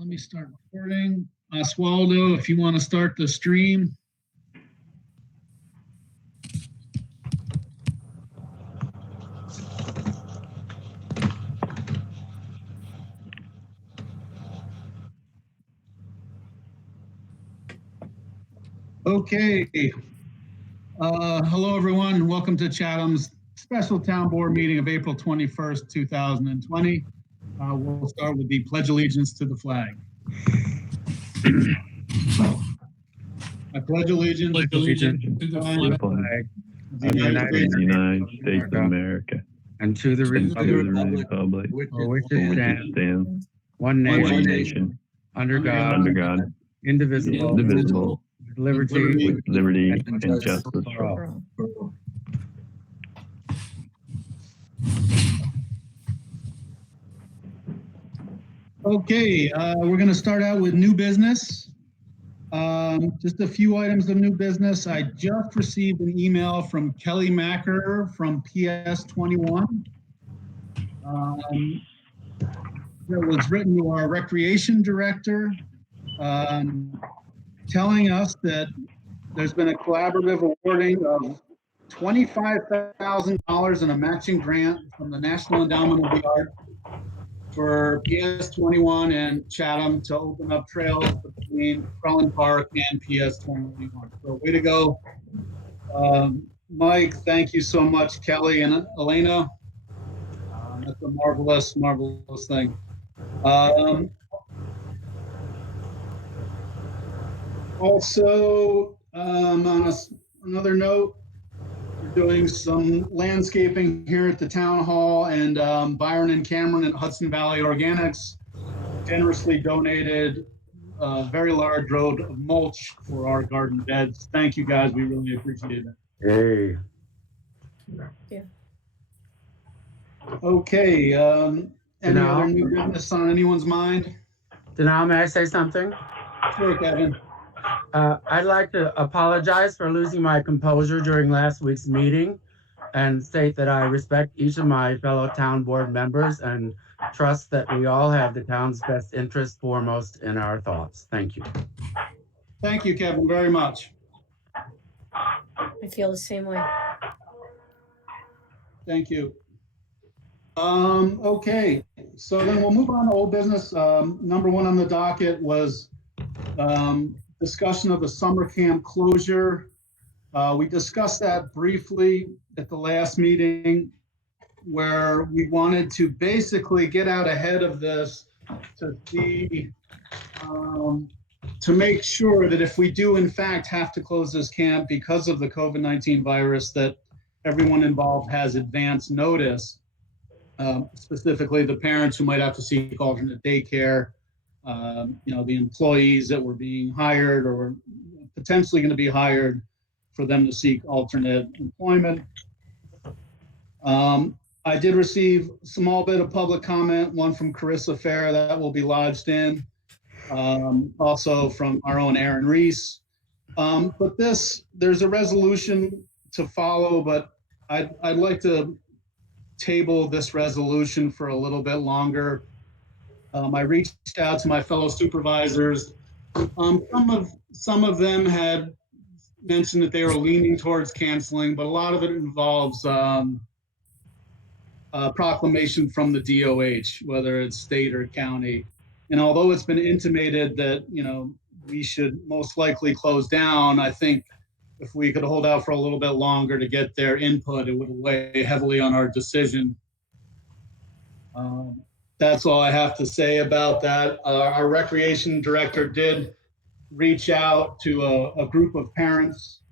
Let me start recording. Oswaldo, if you want to start the stream. Okay. Hello, everyone, and welcome to Chatham's special town board meeting of April 21st, 2020. We'll start with the Pledge Allegiance to the flag. I pledge allegiance to the flag of the United States of America and to the republic for which it stands, one nation, under God, indivisible, with liberty and justice for all. Okay, we're going to start out with new business. Just a few items of new business. I just received an email from Kelly Macker from PS21. That was written to our recreation director, telling us that there's been a collaborative awarding of $25,000 in a matching grant from the National Endowment of the Arts for PS21 and Chatham to open up trails between Crellin Park and PS21. So way to go. Mike, thank you so much, Kelly and Elena. That's a marvelous, marvelous thing. Also, on another note, we're doing some landscaping here at the town hall, and Byron and Cameron at Hudson Valley Organics generously donated a very large load of mulch for our garden beds. Thank you, guys. We really appreciate it. Hey. Yeah. Okay. Any other new business on anyone's mind? Danal, may I say something? Sure, Kevin. I'd like to apologize for losing my composure during last week's meeting and state that I respect each of my fellow town board members and trust that we all have the town's best interest foremost in our thoughts. Thank you. Thank you, Kevin, very much. I feel the same way. Thank you. Okay, so then we'll move on to old business. Number one on the docket was discussion of the summer camp closure. We discussed that briefly at the last meeting, where we wanted to basically get out ahead of this to see, to make sure that if we do in fact have to close this camp because of the COVID-19 virus, that everyone involved has advance notice, specifically the parents who might have to seek alternate daycare, the employees that were being hired or were potentially going to be hired for them to seek alternate employment. I did receive a small bit of public comment, one from Carissa Fair that will be lodged in, also from our own Aaron Reese. But there's a resolution to follow, but I'd like to table this resolution for a little bit longer. I reached out to my fellow supervisors. Some of them had mentioned that they were leaning towards canceling, but a lot of it involves a proclamation from the DOH, whether it's state or county. And although it's been intimated that, we should most likely close down, I think if we could hold out for a little bit longer to get their input, it would weigh heavily on our decision. That's all I have to say about that. Our recreation director did reach out to a group of parents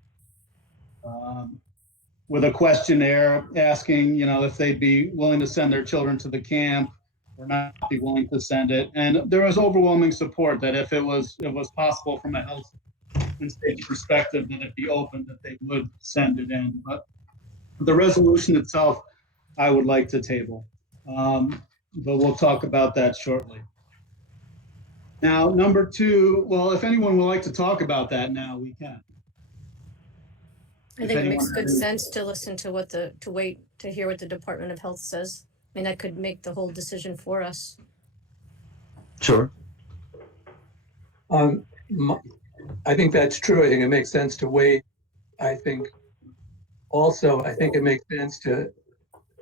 with a questionnaire asking, if they'd be willing to send their children to the camp or not be willing to send it. And there was overwhelming support that if it was possible from a health and safety perspective, that it be open, that they would send it in. But the resolution itself, I would like to table. But we'll talk about that shortly. Now, number two, well, if anyone would like to talk about that now, we can. I think it makes good sense to listen to to wait to hear what the Department of Health says. I mean, that could make the whole decision for us. Sure. I think that's true. I think it makes sense to wait. I think it makes sense to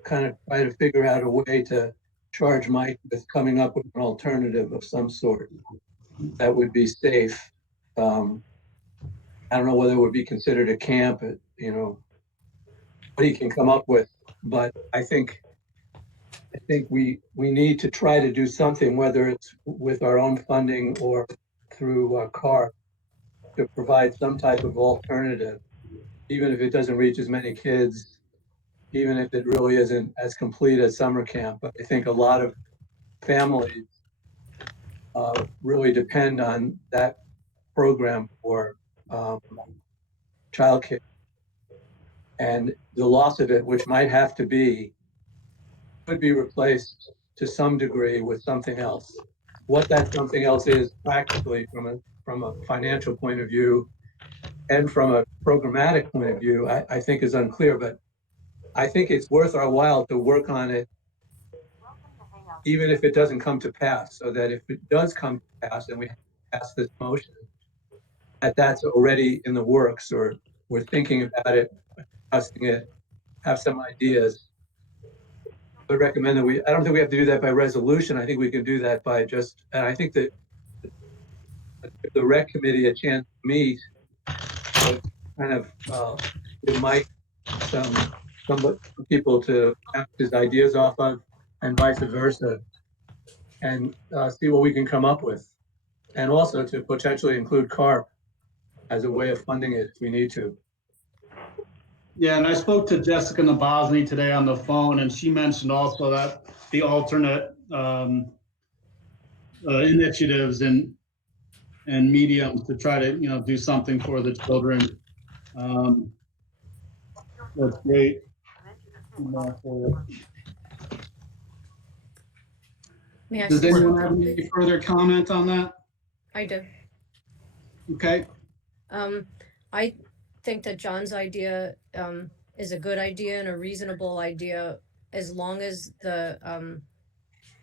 kind of try to figure out a way to charge Mike with coming up with an alternative of some sort that would be safe. I don't know whether it would be considered a camp, what he can come up with, but I think we need to try to do something, whether it's with our own funding or through CAR, to provide some type of alternative, even if it doesn't reach as many kids, even if it really isn't as complete as summer camp. But I think a lot of families really depend on that program for childcare, and the loss of it, which might have to be, could be replaced to some degree with something else. What that something else is practically from a financial point of view and from a programmatic point of view, I think is unclear, but I think it's worth our while to work on it, even if it doesn't come to pass, so that if it does come to pass and we pass this motion, that's already in the works, or we're thinking about it, discussing it, have some ideas. I would recommend that I don't think we have to do that by resolution. I think we can do that by and I think that if the rec committee a chance to meet, kind of give Mike some people to bounce his ideas off of, and vice versa, and see what we can come up with, and also to potentially include CARP as a way of funding it if we need to. Yeah, and I spoke to Jessica Nabosny today on the phone, and she mentioned also that the alternate initiatives and mediums to try to do something for the children. That's great. Does anyone have any further comment on that? I do. Okay. I think that John's idea is a good idea and a reasonable idea, as long as the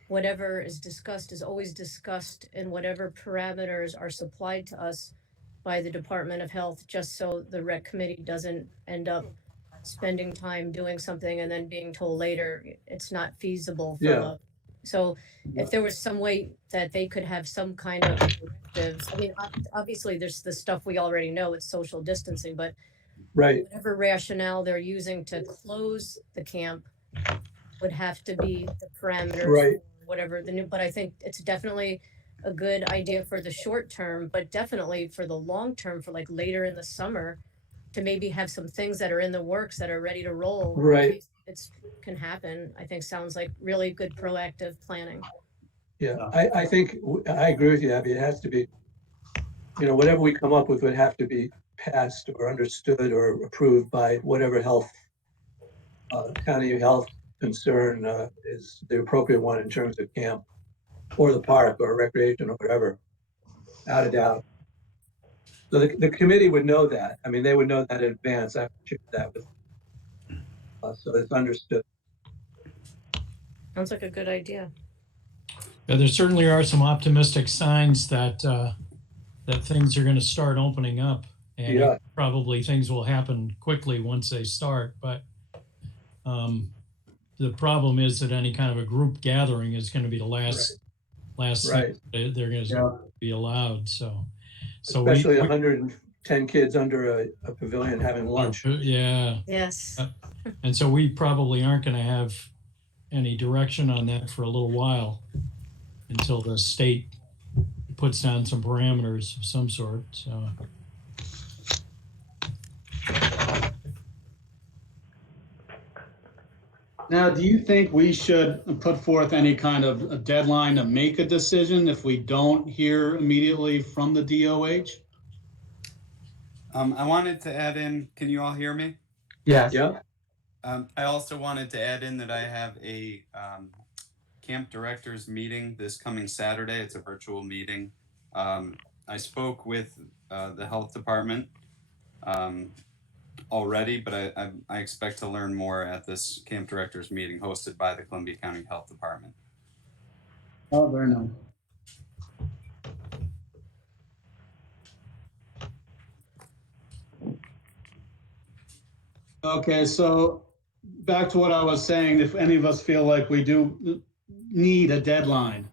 whatever is discussed is always discussed in whatever parameters are supplied to us by the Department of Health, just so the rec committee doesn't end up spending time doing something and then being told later it's not feasible from so if there was some way that they could have some kind of directives, I mean, obviously there's the stuff we already know, it's social distancing, but whatever rationale they're using to close the camp would have to be the parameters, whatever the new, but I think it's definitely a good idea for the short term, but definitely for the long term, for like later in the summer, to maybe have some things that are in the works that are ready to roll. It's can happen. I think sounds like really good proactive planning. Yeah, I think I agree with you, Abby. It has to be, whatever we come up with would have to be passed or understood or approved by whatever county health concern is the appropriate one in terms of camp or the park or recreation or whatever, without a doubt. So the committee would know that. I mean, they would know that in advance. I've shared that with so it's understood. Sounds like a good idea. Yeah, there certainly are some optimistic signs that that things are going to start opening up, and probably things will happen quickly once they start. But the problem is that any kind of a group gathering is going to be the last thing they're going to be allowed. So especially 110 kids under a pavilion having lunch. Yes. And so we probably aren't going to have any direction on that for a little while until the state puts down some parameters of some sort. So. Now, do you think we should put forth any kind of a deadline to make a decision if we don't hear immediately from the DOH? I wanted to add in, can you all hear me? Yes. Yeah. I also wanted to add in that I have a camp directors meeting this coming Saturday. It's a virtual meeting. I spoke with the health department already, but I expect to learn more at this camp directors meeting hosted by the Columbia County Health Department. Oh, very nice. Okay, so back to what I was saying, if any of us feel like we do need a deadline,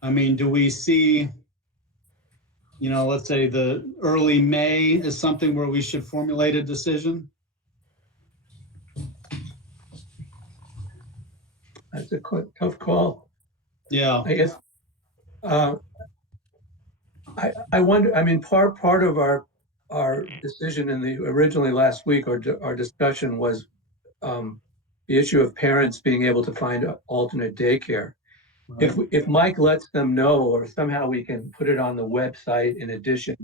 I mean, do we see, let's say the early May is something where we should formulate a decision? That's a tough call. Yeah. I guess, I wonder, I mean, part of our decision originally last week, our discussion was the issue of parents being able to find alternate daycare. Right. If Mike lets them know, or somehow we can put it on the website in addition,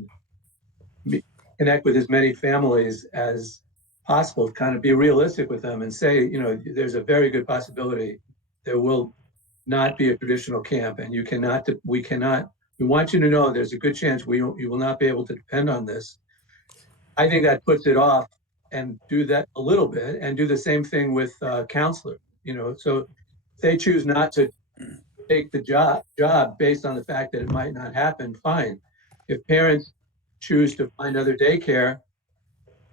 connect with as many families as possible, kind of be realistic with them and say, there's a very good possibility there will not be a traditional camp, and we want you to know there's a good chance you will not be able to depend on this. I think that puts it off, and do that a little bit, and do the same thing with counselors. So if they choose not to take the job based on the fact that it might not happen, fine. If parents choose to find other daycare,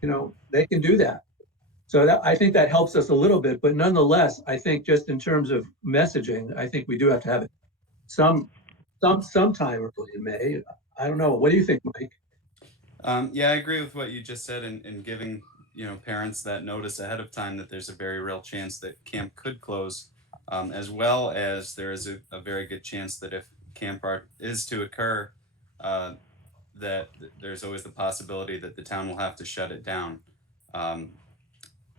they can do that. So I think that helps us a little bit, but nonetheless, I think just in terms of messaging, I think we do have to have it sometime early in May. I don't know. What do you think, Mike? Yeah, I agree with what you just said, in giving parents that notice ahead of time that there's a very real chance that camp could close, as well as there is a very good chance that if camp art is to occur, that there's always the possibility that the town will have to shut it down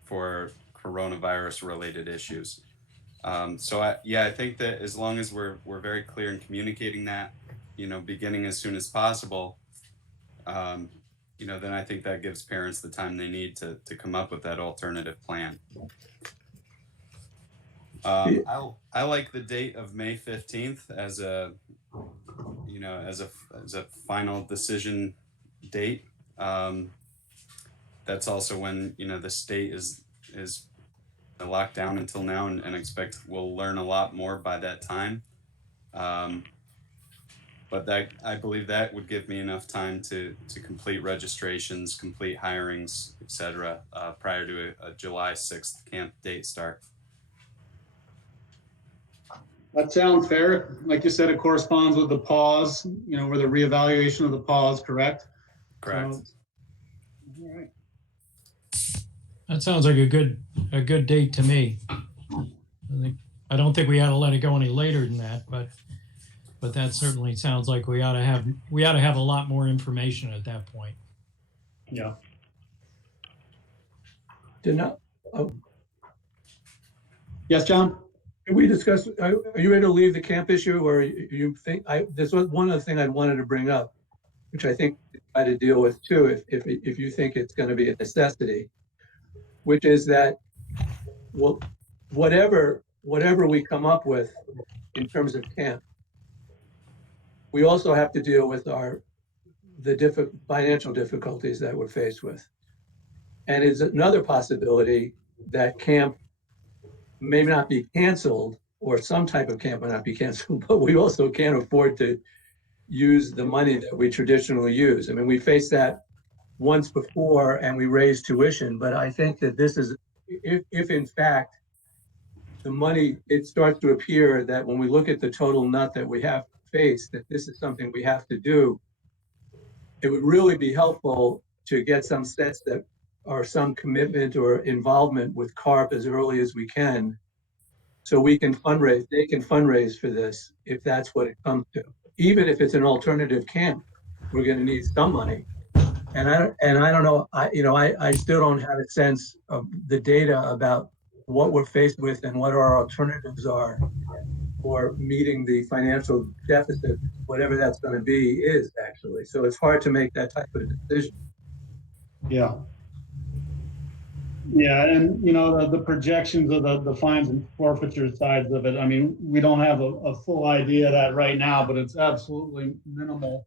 for coronavirus related issues. So I think that as long as we're very clear in communicating that, beginning as soon as possible, then I think that gives parents the time they need to come up with that alternative plan. I like the date of May 15th as a final decision date. That's also when the state is locked down until now, and expect we'll learn a lot more by that time. But I believe that would give me enough time to complete registrations, complete hirings, etc., prior to a July 6th camp date start. That sounds fair. Like you said, it corresponds with the pause, where the reevaluation of the pause, correct? Correct. So, all right. That sounds like a good date to me. I don't think we ought to let it go any later than that, but that certainly sounds like we ought to have a lot more information at that point. Yeah. Yes, John? Can we discuss, are you ready to leave the camp issue, or you think, this was one other thing I wanted to bring up, which I think we try to deal with too, if you think it's going to be a necessity, which is that, well, whatever we come up with in terms of camp, we also have to deal with the financial difficulties that we're faced with. And it's another possibility that camp may not be canceled, or some type of camp may not be canceled, but we also can't afford to use the money that we traditionally use. I mean, we faced that once before and we raised tuition, but I think that this is, if in fact the money, it starts to appear that when we look at the total nut that we have faced, that this is something we have to do, it would really be helpful to get some sense that, or some commitment or involvement with CARP as early as we can, so we can fundraise, they can fundraise for this if that's what it comes to. Even if it's an alternative camp, we're going to need some money. And I don't know, I still don't have a sense of the data about what we're faced with and what our alternatives are for meeting the financial deficit, whatever that's going to be, is actually. So it's hard to make that type of decision. Yeah. Yeah, and the projections of the fines and forfeiture sides of it, I mean, we don't have a full idea of that right now, but it's absolutely minimal.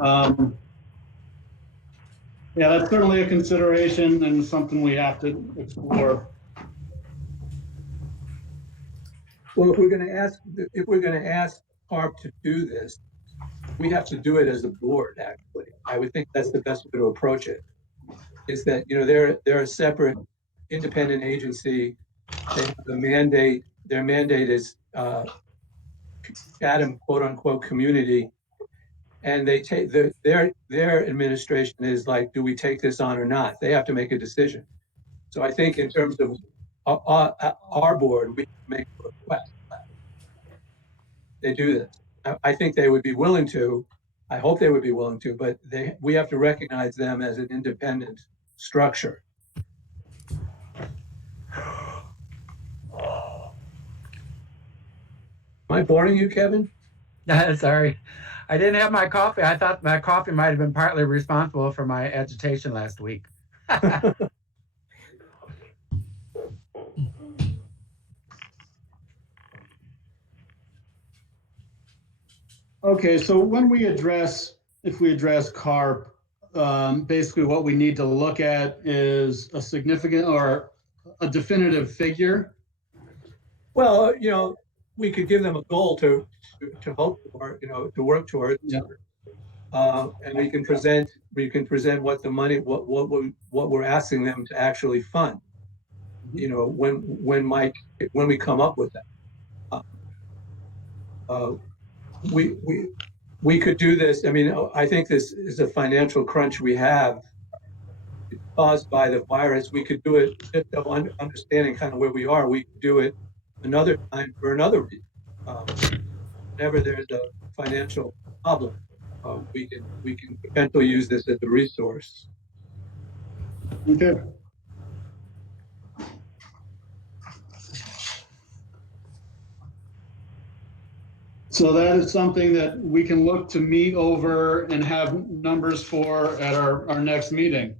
Yeah, that's certainly a consideration and something we have to explore. Well, if we're going to ask CARP to do this, we have to do it as a board, actually. I would think that's the best way to approach it. is that, they're a separate independent agency. They have a mandate. Their mandate is Chatham, quote unquote, community. And they take their administration is like, do we take this on or not? They have to make a decision. So I think in terms of our board, we make a request. They do this. I think they would be willing to. I hope they would be willing to, but we have to recognize them as an independent structure. Am I boring you, Kevin? Sorry. I didn't have my coffee. I thought my coffee might have been partly responsible for my agitation last week. Okay, so when if we address CARP, basically what we need to look at is a significant or a definitive figure. Well, we could give them a goal to hope for, to work towards. Yeah. And we can present what the money, what we're asking them to actually fund. When we come up with that, we could do this. I mean, I think this is a financial crunch we have caused by the virus. We could do it just understanding kind of where we are. We could do it another time for another reason. Whenever there's a financial problem, we can potentially use this as a resource. Okay. So that is something that we can look to meet over and have numbers for at our next meeting.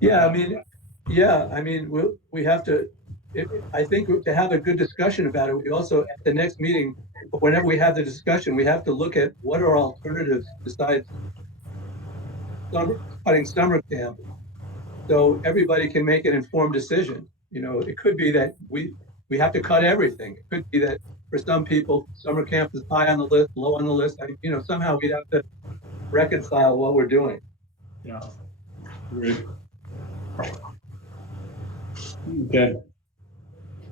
Yeah, I mean, we have to, I think to have a good discussion about it, we also, at the next meeting, whenever we have the discussion, we have to look at what are alternatives besides cutting summer camp, so everybody can make an informed decision. It could be that we have to cut everything. It could be that for some people, summer camp is high on the list, low on the list. Somehow we'd have to reconcile what we're doing. Yeah. Great. Okay.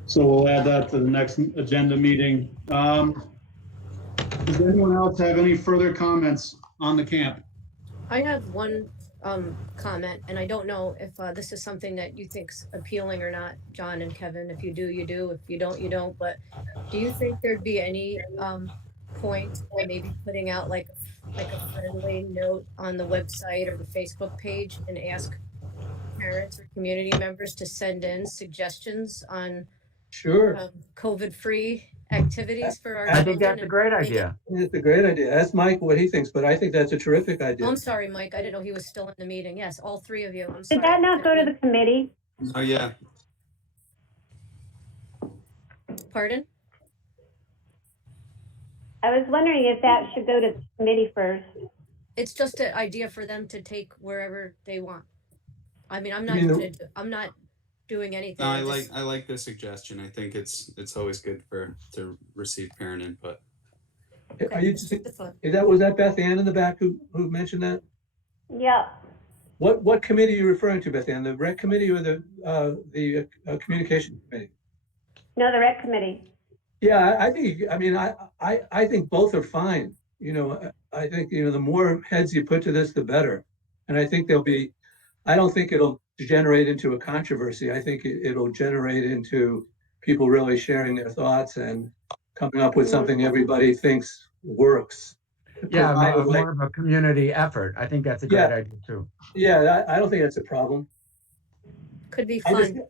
So we'll add that to the next agenda meeting. Does anyone else have any further comments on the camp? I have one comment, and I don't know if this is something that you think's appealing or not, John and Kevin. If you do, you do. If you don't, you don't. But do you think there'd be any point or maybe putting out like a friendly note on the website or the Facebook page and ask parents or community members to send in suggestions on Sure. COVID-free activities for our I children? think that's a great idea. It's a great idea. Ask Mike what he thinks, but I think that's a terrific Oh, idea. I'm sorry, Mike. I didn't know he was still in the meeting. Yes, all three of you. I'm sorry. Did that not go to the committee? Oh, yeah. Pardon? I was wondering if that should go to the committee first. It's just an idea for them to take wherever they want. I mean, I'm not doing anything. No, I like the suggestion. I think it's always good to receive parent input. Are you? Was that Beth Ann in the back who mentioned that? Yeah. What committee are you referring to, Beth Ann? The rec committee or the communication committee? No, the rec committee. Yeah, I think both are fine. I think the more heads you put to this, the better. And I think I don't think it'll generate into a controversy. I think it'll generate into people really sharing their thoughts and coming up with something everybody thinks works. Yeah, more of a community effort. I think that's a great idea too. Yeah, I don't think that's a problem. Could be fun.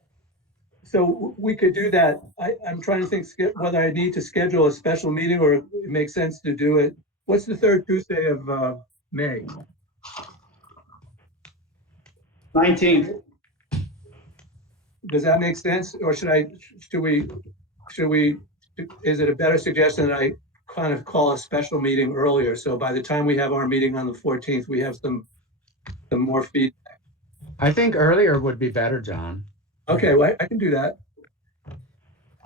So we could do that. I'm trying to think whether I need to schedule a special meeting or it makes sense to do it. What's the third Tuesday of May? 19th. Does that make sense? Or should we, is it a better suggestion that I kind of call a special meeting earlier? So by the time we have our meeting on the 14th, we have some more feedback. I think earlier would be better, John. Okay, well, I can do that.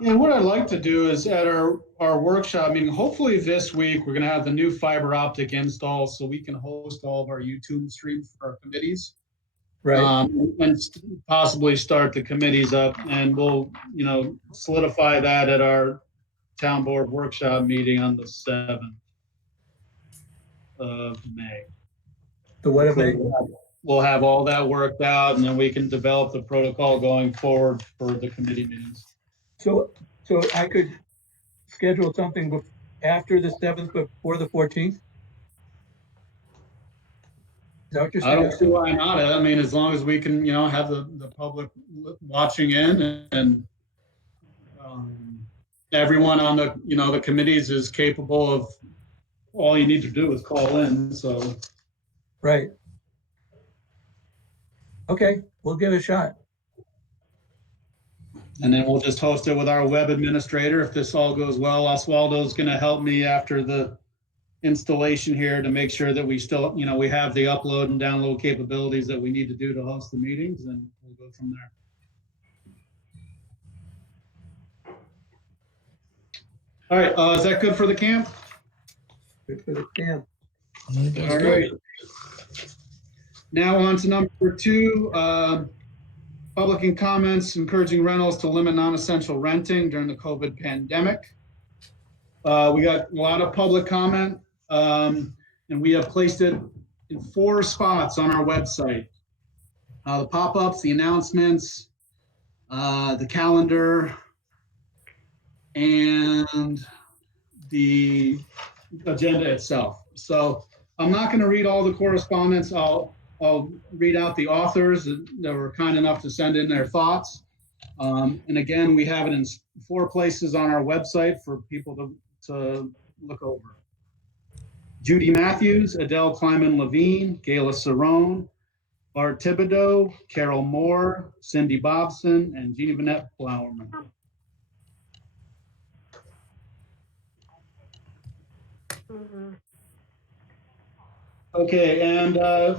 And what I'd like to do is at our workshop, hopefully this week, we're going to have the new fiber optic install so we can host all of our YouTube streams for our committees. Right. And possibly start the committees up, and we'll, solidify that at our town board workshop meeting on the 7th of May. The what of May? We'll have all that worked out, and then we can develop the protocol going forward for the committee meetings. So I could schedule something after the 7th, but before the 14th? Is that what you're I don't see suggesting? why not. I mean, as long as we can, have the public watching in, and everyone on the committees is capable of, all you need to do is call in, so. Right. Okay, we'll give it a shot. And then we'll just host it with our web administrator. If this all goes well, Oswaldo's going to help me after the installation here to make sure that we still, we have the upload and download capabilities that we need to do to host the meetings, and we'll go from there. All right, is that good for the camp? Good for the camp. All right. Now on to number 2, public comments encouraging rentals to limit non-essential renting during the COVID pandemic. We got a lot of public comment, and we have placed it in 4 spots on our website. The pop-ups, the announcements, the calendar, and the agenda itself. So I'm not going to read all the correspondence. I'll read out the authors that were kind enough to send in their thoughts. And again, we have it in 4 places on our website for people to look over. Judy Matthews, Adele Kleiman Levine, Gayla Cerrone, Bart Thibodeau, Carol Moore, Cindy Bobson, and Jeannie Vanette Flowerman. Okay, and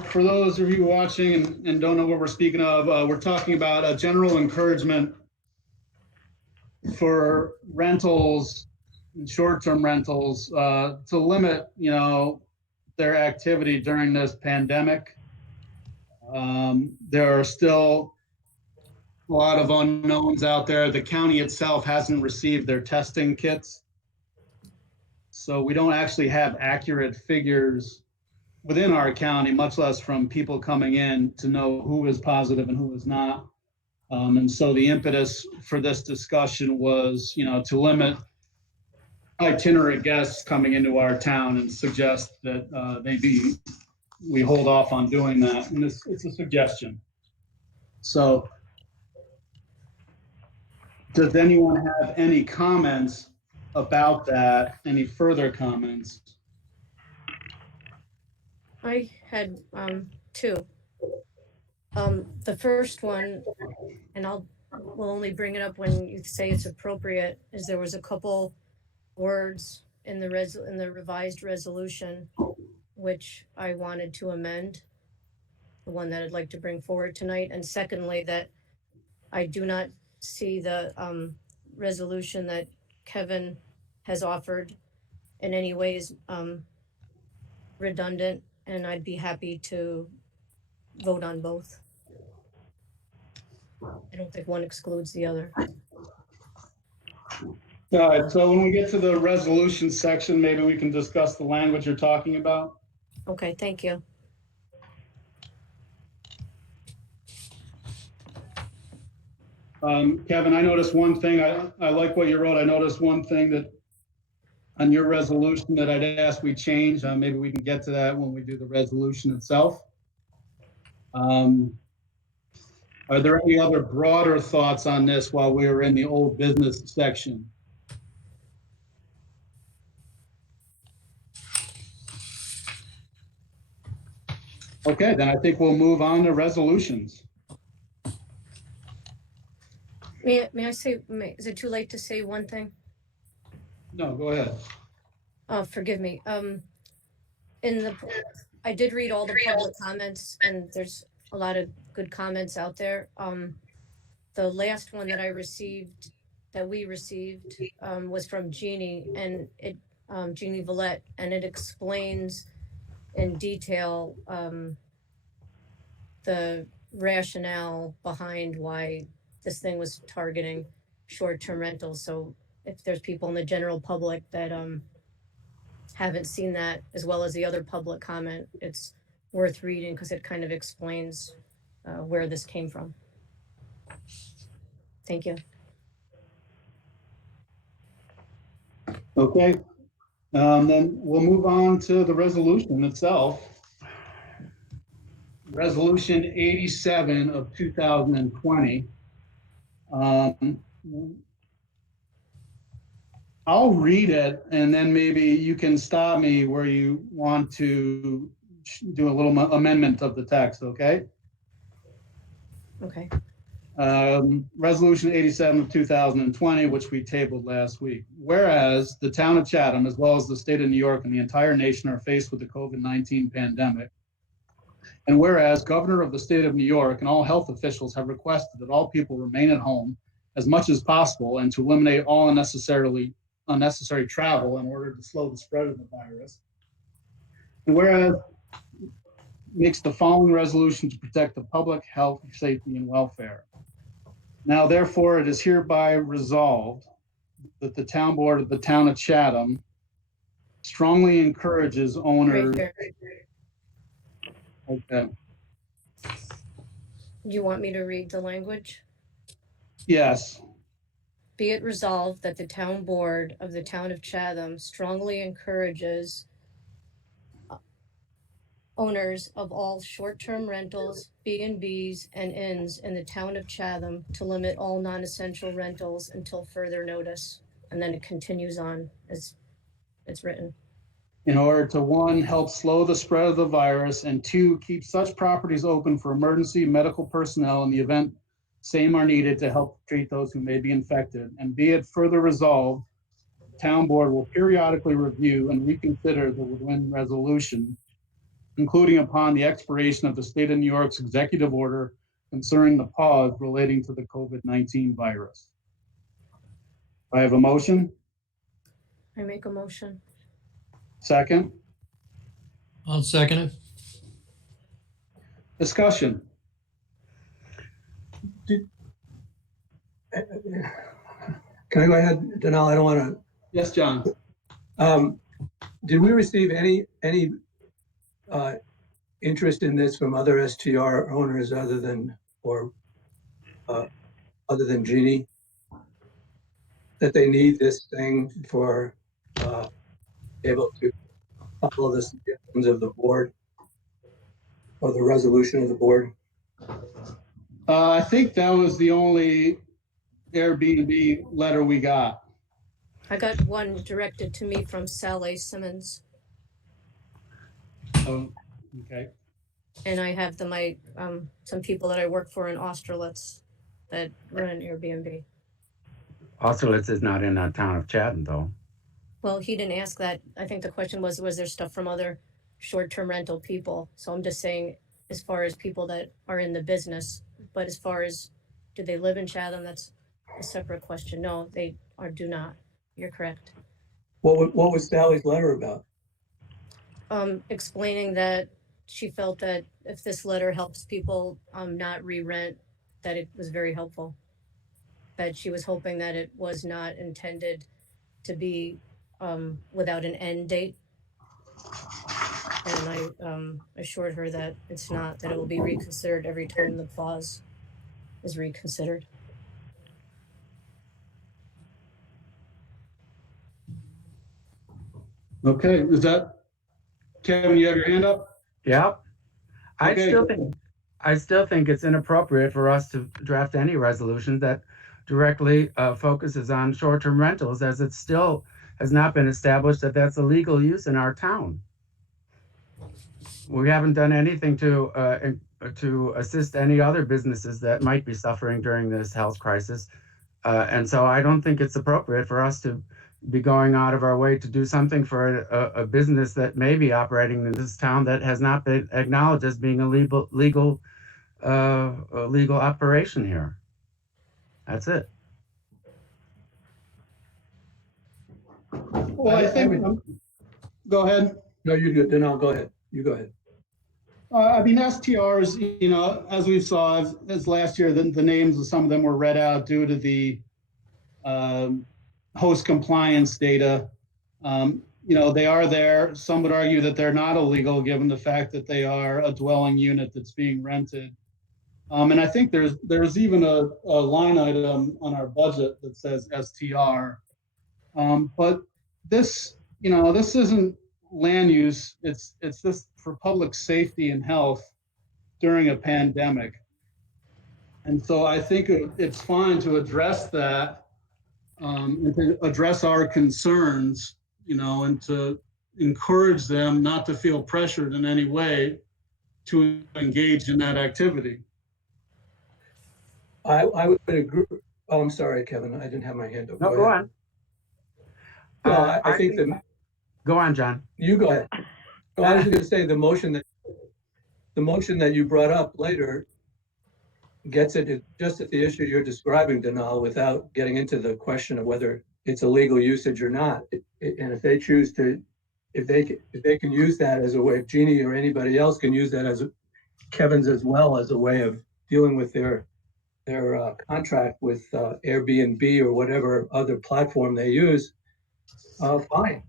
for those of you watching and don't know what we're speaking of, we're talking about a general encouragement for rentals, short-term rentals, to limit, their activity during this pandemic. There are still a lot of unknowns out there. The county itself hasn't received their testing kits, so we don't actually have accurate figures within our county, much less from people coming in, to know who is positive and who is not. And so the impetus for this discussion was, to limit itinerant guests coming into our town, and suggest that maybe we hold off on doing that. And it's a suggestion. So does anyone have any comments about that? Any further comments? I had 2. The first one, and we'll only bring it up when you say it's appropriate, is there was a couple words in the revised resolution which I wanted to amend, the one that I'd like to bring forward tonight. And secondly, that I do not see the resolution that Kevin has offered in any ways redundant, and I'd be happy to vote on both. I don't think one excludes the other. All right, so when we get to the resolution section, maybe we can discuss the language you're talking about. Okay, thank you. Kevin, I noticed one thing. I like what you wrote. I noticed one thing that on your resolution that I'd ask we change. Maybe we can get to that when we do the resolution itself. Are there any other broader thoughts on this while we were in the old business section? Okay, then I think we'll move on to resolutions. May I say, is it too late to say one thing? No, go ahead. Oh, forgive me. I did read all the public comments, and there's a lot of good comments out there. The last one that we received, was from Jeannie, and Jeannie Vallette, and it explains in detail the rationale behind why this thing was targeting short-term rentals. So if there's people in the general public that haven't seen that, as well as the other public comment, it's worth reading because it kind of explains where this came from. Thank you. Okay, then we'll move on to the resolution itself. Resolution 87 of 2020. I'll read it and then maybe you can stop me where you want to do a little amendment of the text, okay? Okay. Resolution 87 of 2020, which we tabled last week. Whereas the town of Chatham, as well as the state of New York and the entire nation, are faced with the COVID-19 pandemic. And whereas Governor of the state of New York and all health officials have requested that all people remain at home as much as possible and to eliminate all unnecessary travel in order to slow the spread of the virus. And whereas makes the following resolution to protect the public health, safety, and welfare. Now, therefore, it is hereby resolved that the town board of the town of Chatham strongly encourages owners. Right here. Okay. You want me to read the language? Yes. Be it resolved that the town board of the town of Chatham strongly encourages owners of all short-term rentals, B&Bs, and inns in the town of Chatham to limit all non-essential rentals until further notice. And then it continues on as it's written. In order to, 1, help slow the spread of the virus, and 2, keep such properties open for emergency medical personnel in the event same are needed to help treat those who may be infected. And be it further resolved, town board will periodically review and reconsider the within resolution, including upon the expiration of the state of New York's executive order concerning the pause relating to the COVID-19 virus. I have a motion. I make a motion. Second. I'll second it. Discussion. Can I go ahead, Danelle? I don't want to. Yes, John. Did we receive any interest in this from other STR owners other than Jeannie? That they need this thing for able to follow the suggestions of the board or the resolution of the board? I think that was the only Airbnb letter we got. I got one directed to me from Sally Simmons. Oh, okay. And I have some people that I work for in Austerlitz that run an Airbnb. Austerlitz is not in the town of Chatham, though. Well, he didn't ask that. I think the question was there stuff from other short-term rental people? So I'm just saying, as far as people that are in the business, but as far as do they live in Chatham, that's a separate question. No, they do not. You're correct. What was Sally's letter about? Explaining that she felt that if this letter helps people not re-rent, that it was very helpful. That she was hoping that it was not intended to be without an end date. And I assured her that it's not, that it will be reconsidered every time the clause is reconsidered. Okay, is that, Kevin, you have your hand up? Yep. Okay. I still think it's inappropriate for us to draft any resolution that directly focuses on short-term rentals, as it still has not been established that that's a legal use in our town. We haven't done anything to assist any other businesses that might be suffering during this health crisis. And so I don't think it's appropriate for us to be going out of our way to do something for a business that may be operating in this town that has not been acknowledged as being a legal operation here. That's it. Well, I think, go ahead. No, you do. Then I'll go ahead. You go ahead. I mean, STRs, as we saw, as last year, the names of some of them were read out due to the host compliance data. They are there. Some would argue that they're not illegal given the fact that they are a dwelling unit that's being rented. And I think there's even a line item on our budget that says STR. But this isn't land use. It's just for public safety and health during a pandemic. And so I think it's fine to address that and to address our concerns, and to encourage them not to feel pressured in any way to engage in that activity. I would agree. Oh, I'm sorry, Kevin. I didn't have my hand up. No, go on. Well, I think that. Go on, John. You go ahead. Oh, I was going to say the motion that you brought up later gets it just at the issue you're describing, Donal, without getting into the question of whether it's a legal usage or not. And if they choose to, if they can use that as a way, if Jeannie or anybody else can use that as Kevin's as well as a way of dealing with their contract with Airbnb or whatever other platform they use, fine.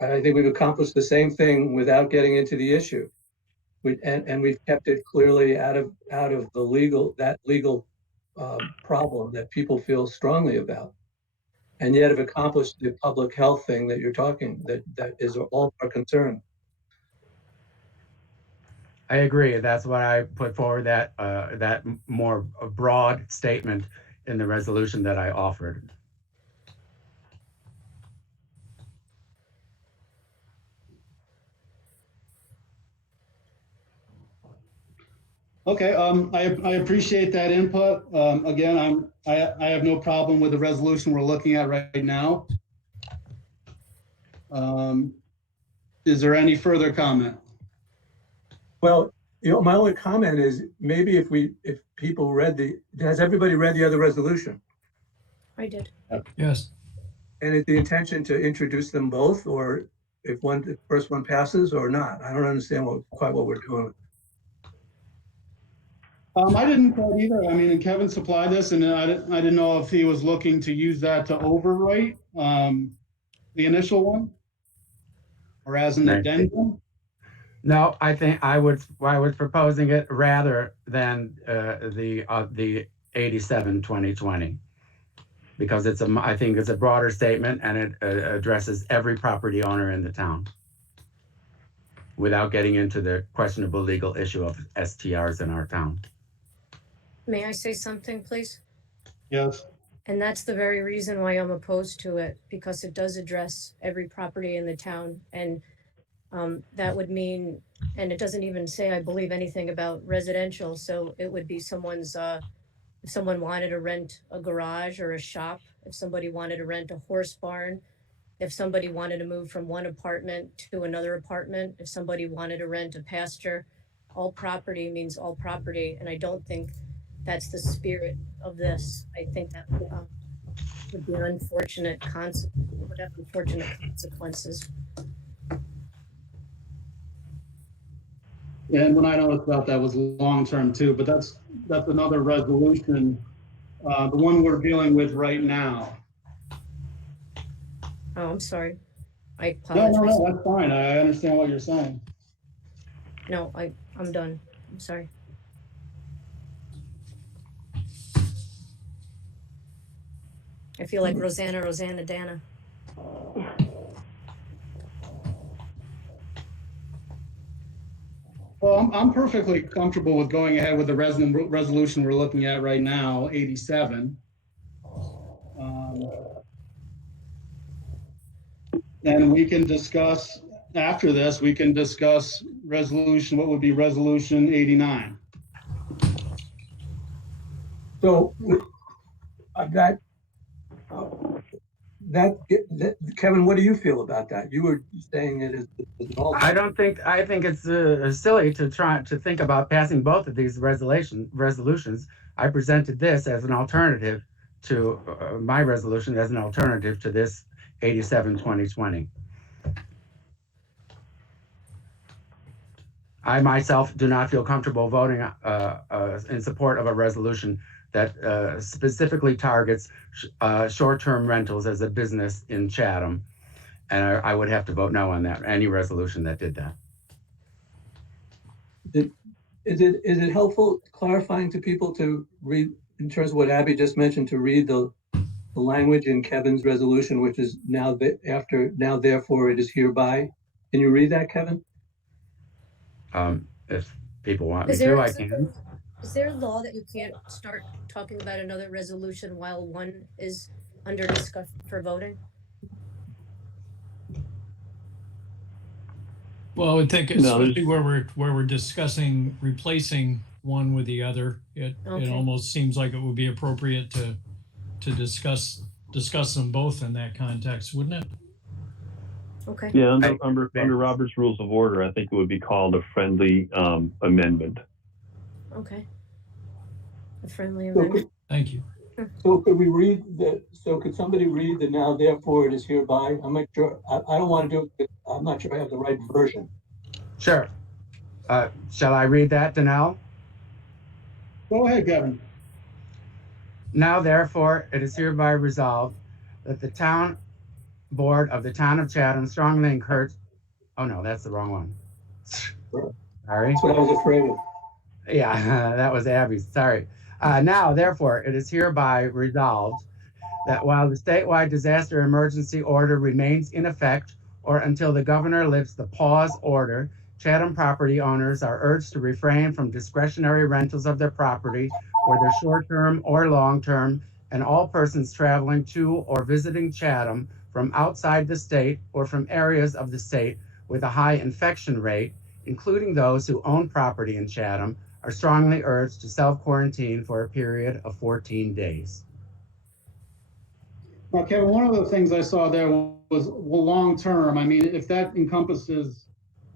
I think we've accomplished the same thing without getting into the issue. And we've kept it clearly out of the legal problem that people feel strongly about, and yet have accomplished the public health thing that you're talking, that is all our concern. I agree. That's why I put forward that more broad statement in the resolution that I offered. Okay, I appreciate that input. Again, I have no problem with the resolution we're looking at right now. Is there any further comment? Well, my only comment is maybe if people has everybody read the other resolution? I did. Yes. And is the intention to introduce them both, or if the first one passes or not? I don't understand quite what we're doing. I didn't quite either. I mean, Kevin supplied this, and I didn't know if he was looking to use that to overwrite the initial one, or as an addendum. No, I think I was proposing it rather than the 87-2020, because I think it's a broader statement and it addresses every property owner in the town without getting into the questionable legal issue of STRs in our town. May I say something, please? Yes. And that's the very reason why I'm opposed to it, because it does address every property in the town. And that would mean, and it doesn't even say, I believe, anything about residential. So it would be someone's, if someone wanted to rent a garage or a shop, if somebody wanted to rent a horse barn, if somebody wanted to move from one apartment to another apartment, if somebody wanted to rent a pasture, all property means all property. And I don't think that's the spirit of this. I think that would be an unfortunate would have unfortunate consequences. Yeah, and when I noticed about that was long-term too, but that's another resolution, the one we're dealing with right now. Oh, I'm sorry. I apologize. No, that's fine. I understand what you're saying. No, I'm done. I'm sorry. I feel like Rosanna Dana. Well, I'm perfectly comfortable with going ahead with the resolution we're looking at right now, 87. And we can discuss, after this, we can discuss what would be resolution 89. So Kevin, what do you feel about that? You were saying it is an alternate. I think it's silly to try to think about passing both of these resolutions. I presented this as an alternative to my resolution as an alternative to this 87-2020. I myself do not feel comfortable voting in support of a resolution that specifically targets short-term rentals as a business in Chatham. And I would have to vote no on that, any resolution that did that. Is it helpful clarifying to people to read, in terms of what Abby just mentioned, to read the language in Kevin's resolution, which is now therefore it is hereby. Can you read that, Kevin? If people want me Is there, to, I is there, can. is there a law that you can't start talking about another resolution while one is under discussion for voting? Well, I would think No, especially where we're discussing replacing one with the other, it Okay. almost seems like it would be appropriate to discuss them both in that context, wouldn't it? Okay. Yeah, under Robert's Rules of Order, I think it would be called a friendly amendment. Okay. A friendly amendment. Thank you. So could we read so could somebody read the now therefore it is hereby? I'm not sure, I don't want to do it, I'm not sure I have the right version. Sure. Shall I read that, Danelle? Go ahead, Kevin. Now, therefore, it is hereby resolved that the town board of the town of Chatham strongly encourage. Oh no, that's the wrong one. Sorry. That's what I was afraid of. Yeah, that was Abby's. Sorry. Now, therefore, it is hereby resolved that while the statewide disaster emergency order remains in effect or until the governor lifts the pause order, Chatham property owners are urged to refrain from discretionary rentals of their property, whether short-term or long-term, and all persons traveling to or visiting Chatham from outside the state or from areas of the state with a high infection rate, including those who own property in Chatham, are strongly urged to self-quarantine for a period of 14 days. Now, Kevin, one of the things I saw there was, well, long-term. I mean, if that encompasses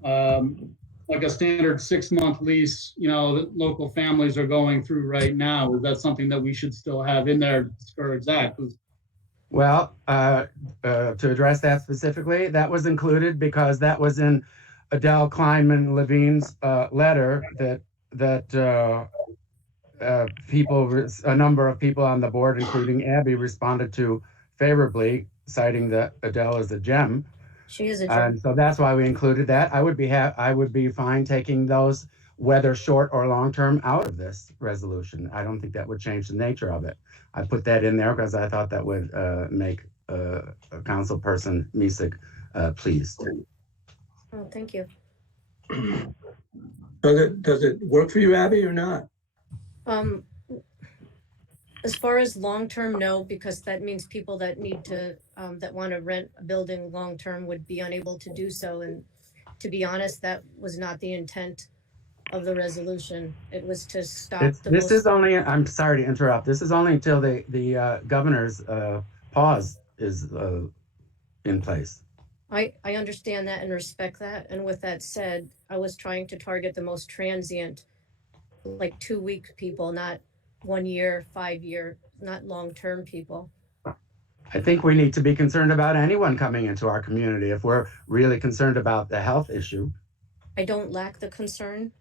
like a standard 6-month lease, that local families are going through right now, is that something that we should still have in there to discourage that? Well, to address that specifically, that was included because that was in Adele Kleinman Levine's letter that a number of people on the board, including Abby, responded to favorably, citing that Adele is a gem. She is a gem. And so that's why we included that. I would be fine taking those, whether short or long term, out of this resolution. I don't think that would change the nature of it. I put that in there because I thought that would make Councilperson Misek pleased. Oh, thank you. Does it work for you, Abby, or not? As far as long-term, no, because that means people that need to, that want to rent a building long-term would be unable to do so. And to be honest, that was not the intent of the resolution. It was to stop This is only, I'm sorry to interrupt, this is only until the governor's pause is in place. I understand that and respect that. And with that said, I was trying to target the most transient, like 2-week people, not 1 year, 5 year, not long-term people. I think we need to be concerned about anyone coming into our community if we're really concerned about the health issue. I don't lack the concern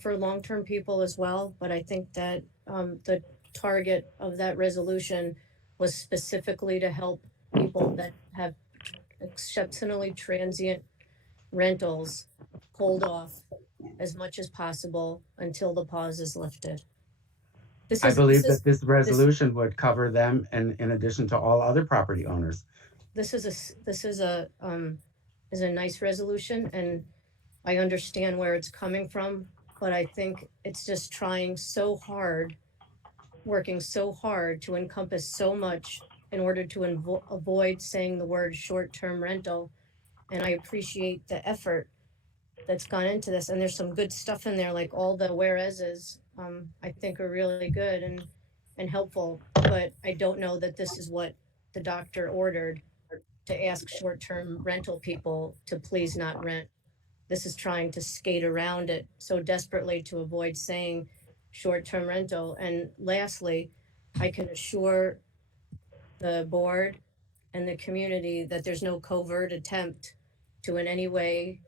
for long-term people as well, but I think that the target of that resolution was specifically to help people that have exceptionally transient rentals hold off as much as possible until the pause is lifted. I believe that this resolution would cover them, and in addition to all other property owners. This is a nice resolution, and I understand where it's coming from, but I think it's just trying so hard, working so hard to encompass so much in order to avoid saying the word short-term rental. And I appreciate the effort that's gone into this, and there's some good stuff in there, like all the whereases, I think are really good and helpful, but I don't know that this is what the doctor ordered, to ask short-term rental people to please not rent. This is trying to skate around it so desperately to avoid saying short-term rental. And lastly, I can assure the board and the community that there's no covert attempt to in any way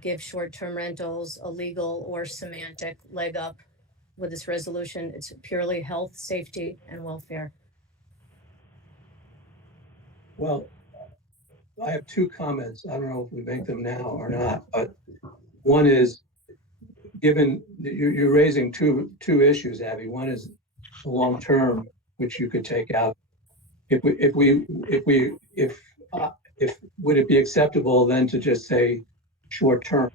give short-term rentals a legal or semantic leg up with this resolution. It's purely health, safety, and welfare. Well, I have two comments. I don't know if we make them now or not, but one is, given that you're raising two issues, Abby. One is the long term, which you could take out. If would it be acceptable then to just say short term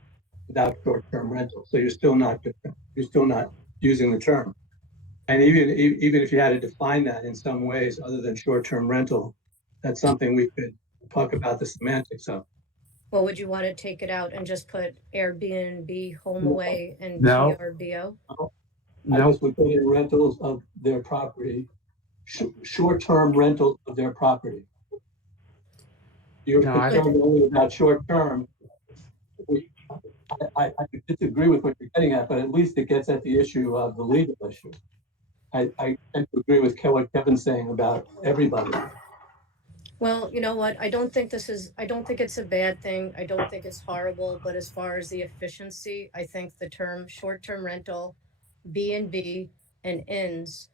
without short term rental? So you're still not using the term. And even if you had to define that in some ways other than short term rental, that's something we could talk about the semantics of. Well, would you want to take it out and just put Airbnb, HomeAway, and No. VRBO? I just would put in rentals of their property, short-term rentals of their property. You're concerned only about short-term. I disagree with what you're getting at, but at least it gets at the issue of the legal issue. I tend to agree with what Kevin's saying about everybody. Well, you know what? I don't think it's a bad thing. I don't think it's horrible, but as far as the efficiency, I think the term short-term rental, B&B, and inns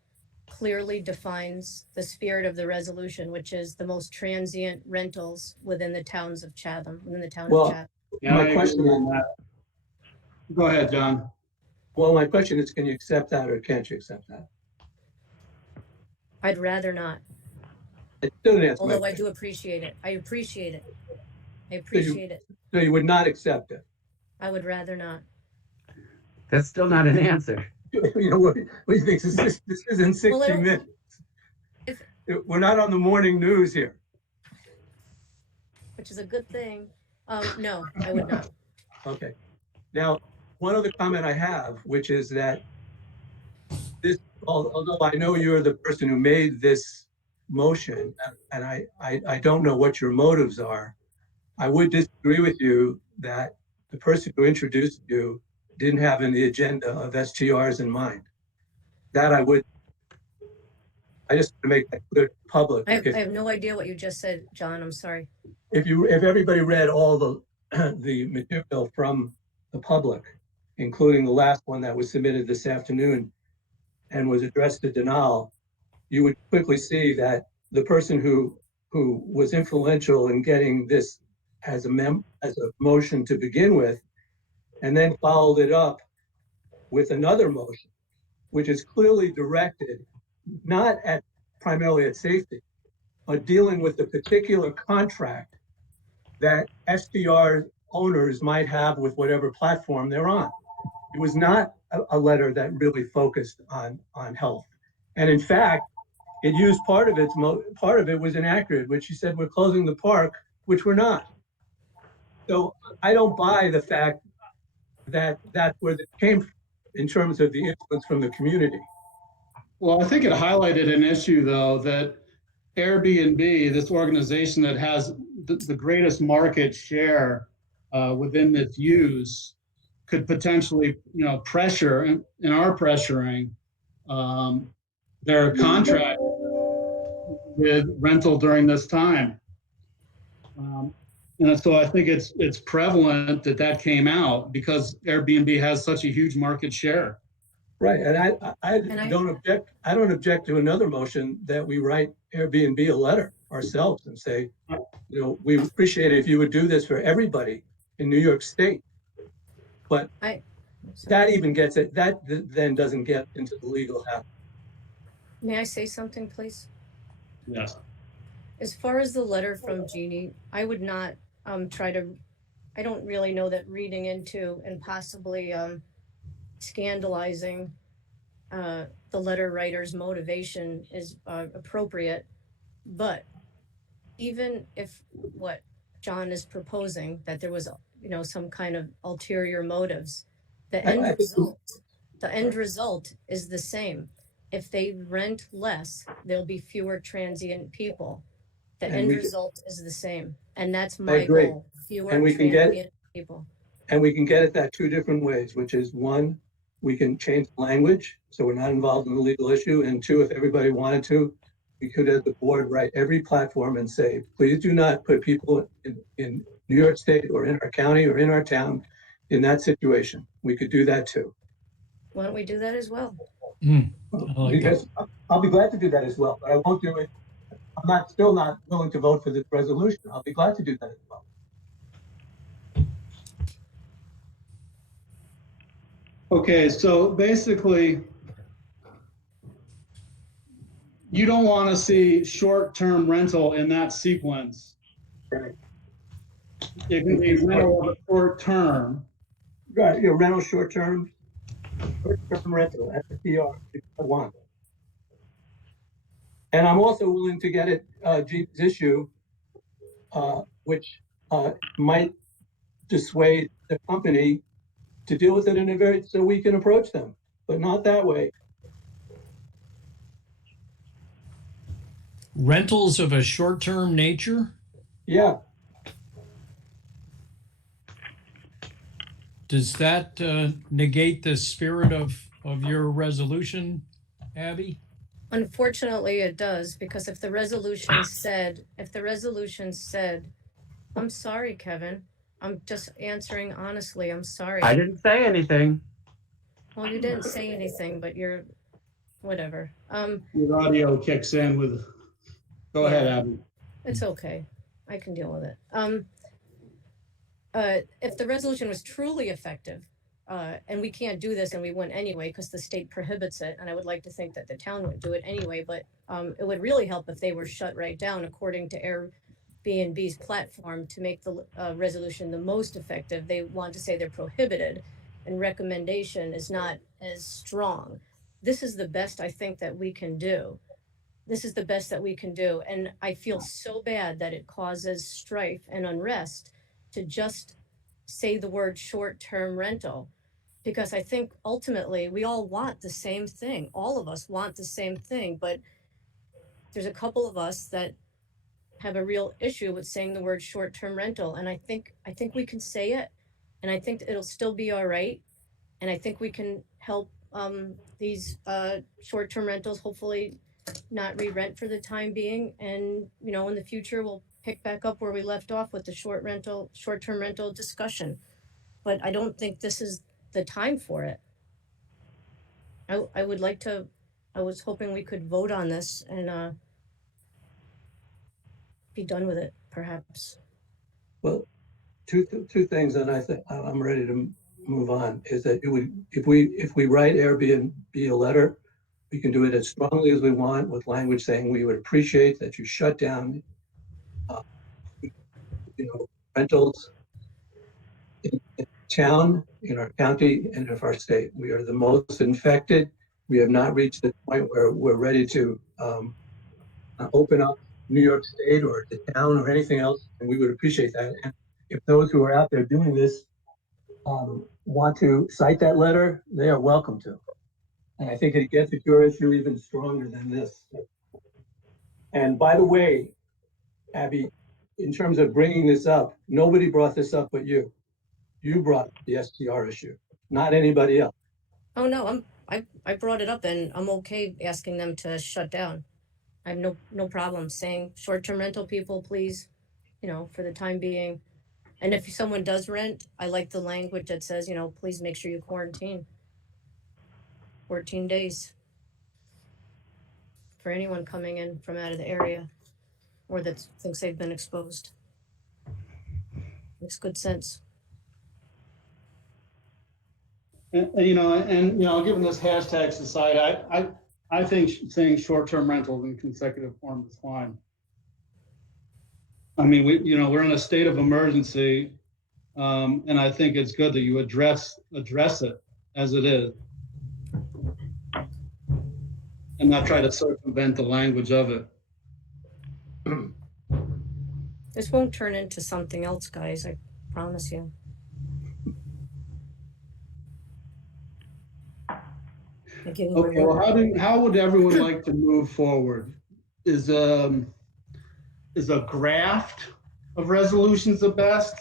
clearly defines the spirit of the resolution, which is the most transient rentals within the towns of Chatham, within the town of Chatham. Yeah, my question on that. Go ahead, John. Well, my question is, can you accept that or can't you accept that? I'd rather not. Although I do appreciate it. I appreciate it. So you would not accept it? I would rather not. That's still not an answer. You know, what do you think? This isn't 60 minutes. We're not on the morning news here. Which is a good thing. No, I would not. Okay. Now, one other comment I have, which is that this, although I know you're the person who made this motion, and I don't know what your motives are, I would disagree with you that the person who introduced you didn't have in the agenda of STRs in mind. That I just want to make that clear to the public. I have no idea what you just said, John. I'm sorry. If everybody read all the the material from the public, including the last one that was submitted this afternoon and was addressed to Denal, you would quickly see that the person who was influential in getting this as a motion to begin with, and then followed it up with another motion, which is clearly directed not primarily at safety, but dealing with the particular contract that SDR owners might have with whatever platform they're on. It was not a letter that really focused on health. And in fact, it used part of it was inaccurate, which you said we're closing the park, which we're not. So I don't buy the fact that that's where it came from in terms of the influence from the community. Well, I think it highlighted an issue, though, that Airbnb, this organization that has the greatest market share within this use, could potentially, pressure and are pressuring their contract with rental during this time. And so I think it's prevalent that came out because Airbnb has such a huge market share. Right, and I don't object. I don't object to another motion that we write Airbnb a letter ourselves and say, we appreciate it if you would do this for everybody in New York State. But that even gets it. That then doesn't get into the legal half. May I say something, please? Yes. As far as the letter from Jeannie, I would not I don't really know that reading into and possibly scandalizing the letter writer's motivation is appropriate. But even if what John is proposing, that there was, some kind of ulterior motives, the end result is the same. If they rent less, there'll be fewer transient people. The end result is the same. And that's my goal. Fewer transient people. And we can get at that two different ways, which is one, we can change the language so we're not involved in the legal issue. And two, if everybody wanted to, we could, as the board, write every platform and say, please do not put people in New York State or in our county or in our town in that situation. We could do that too. Why don't we do that as well? I like that. Because I'll be glad to do that as well, but I won't do it. I'm still not willing to vote for this resolution. I'll be glad to do that as well. Okay, so basically, you don't want to see short-term rental in that sequence. Right. It can be rental of a short term. Right, rental short-term rental, STR, if I want. And I'm also willing to get at Jeep's issue, which might dissuade the company to deal with it in a very, so we can approach them, but not that way. Rentals of a short-term nature? Yeah, Does that negate the spirit of your resolution, Abby? Unfortunately, it does, because if the resolution said, I'm sorry, Kevin, I'm just answering honestly, I'm sorry. I didn't say anything. Well, you didn't say anything, but you're, whatever. Your audio kicks in with, go ahead, Yeah. Abby. It's okay. I can deal with it. If the resolution was truly effective, and we can't do this and we wouldn't anyway because the state prohibits it, and I would like to think that the town would do it anyway, but it would really help if they were shut right down according to Airbnb's platform to make the resolution the most effective. They want to say they're prohibited and recommendation is not as strong. This is the best I think that we can do. This is the best that we can do. And I feel so bad that it causes strife and unrest to just say the word short-term rental, because I think ultimately we all want the same thing. All of us want the same thing, but there's a couple of us that have a real issue with saying the word short-term rental. And I think we can say it, and I think it'll still be all right. And I think we can help these short-term rentals hopefully not re-rent for the time being, and in the future we'll pick back up where we left off with the short-term rental discussion. But I don't think this is the time for it. I would like to, I was hoping we could vote on this and be done with it, perhaps. well, two things, and I think I'm ready to move on, is that if we write Airbnb a letter, we can do it as strongly as we want with language saying we would appreciate that you shut down rentals in town, in our county, and in our state. We are the most infected. We have not reached the point where we're ready to open up New York State or the town or anything else, and we would appreciate that. And if those who are out there doing this want to cite that letter, they are welcome to. And I think it gets at your issue even stronger than this. And by the way, Abby, in terms of bringing this up, nobody brought this up but you. You brought the STR issue, not anybody else. Oh no, I brought it up, and I'm okay asking them to shut down. I have no problem saying short-term rental people, please, for the time being. And if someone does rent, I like the language that says, please make sure you quarantine 14 days for anyone coming in from out of the area or that thinks they've been exposed. Makes good sense. And given this hashtag society, I think saying short-term rentals in consecutive form is fine. I mean, we're in a state of emergency, and I think it's good that you address it as it is, and not try to circumvent the language of it. This won't turn into something else, guys. I promise you. Okay, well, how would everyone like to move forward? Is a graft of resolutions the best?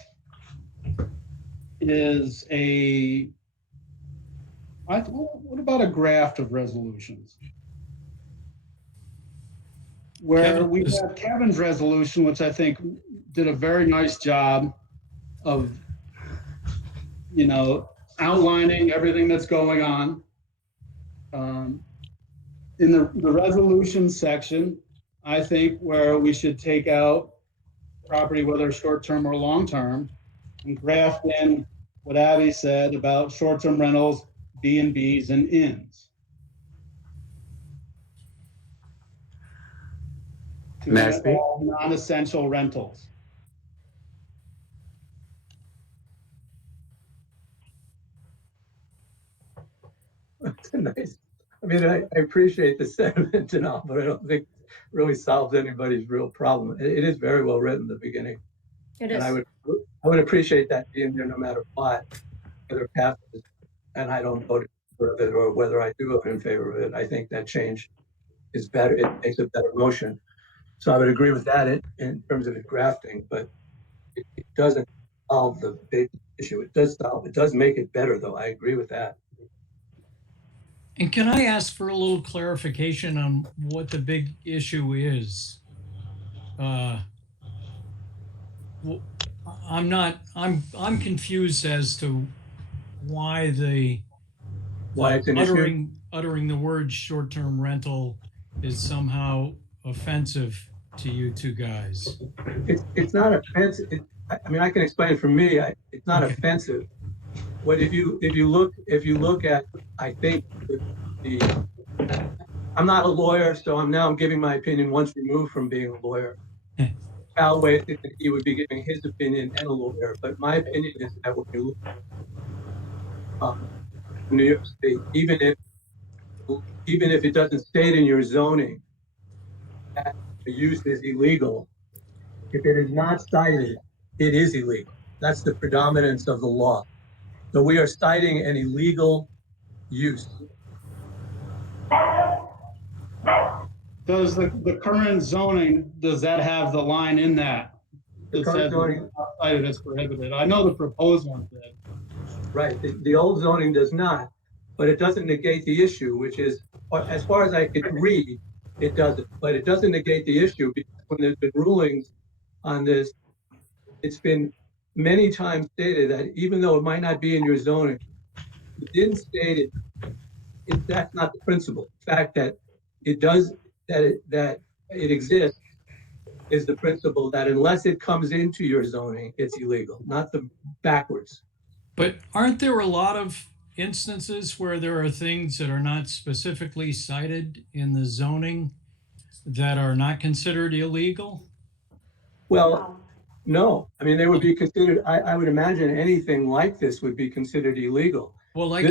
What about a graft of resolutions? Where we have Kevin's resolution, which I think did a very nice job of, outlining everything that's going on. In the resolution section, I think where we should take out property, whether short-term or long-term, and graft in what Abby said about short-term rentals, B&Bs, and inns. To May I limit speak? all non-essential rentals. It's nice. I mean, I appreciate the sentiment and all, but I don't think it really solves anybody's real problem. It is very well written at the beginning. It And is. I would appreciate that being there no matter what, whether it passes and I don't vote in favor of it or whether I do vote in favor of it. I think that change is better. It makes a better motion. So I would agree with that in terms of it grafting, but it doesn't solve the big issue. It does make it better though. I agree with that. And can I ask for a little clarification on what the big issue is? I'm confused as to why Why it's an issue? uttering the word short-term rental is somehow offensive to you two guys. It's not offensive. I mean, I can explain it for me. It's not Okay. offensive. What if you look at, I think I'm not a lawyer, so I'm giving my opinion once removed from being a lawyer. Callaway, I think that he would be giving his opinion and a lawyer, but my opinion is that when you look New York State, even if it doesn't state in your zoning that the use is illegal, if it is not cited, it is illegal. That's the predominance of the law. So we are citing an illegal use. Does the current zoning, does that have the line in that? The That current says zoning, outside it's prohibited. I know the proposed one did. right, the old zoning does not, but it doesn't negate the issue, which is, as far as I could read, it doesn't, but it doesn't negate the issue because when there's been rulings on this, it's been many times stated that even though it might not be in your zoning, it didn't state that's not the principle. The fact that it does, that it exists is the principle that unless it comes into your zoning, it's illegal, not the backwards. But aren't there a lot of instances where there are things that are not specifically cited in the zoning that are not considered illegal? Well, no, I mean, they would be considered, I would imagine anything like this would be considered illegal. Well, like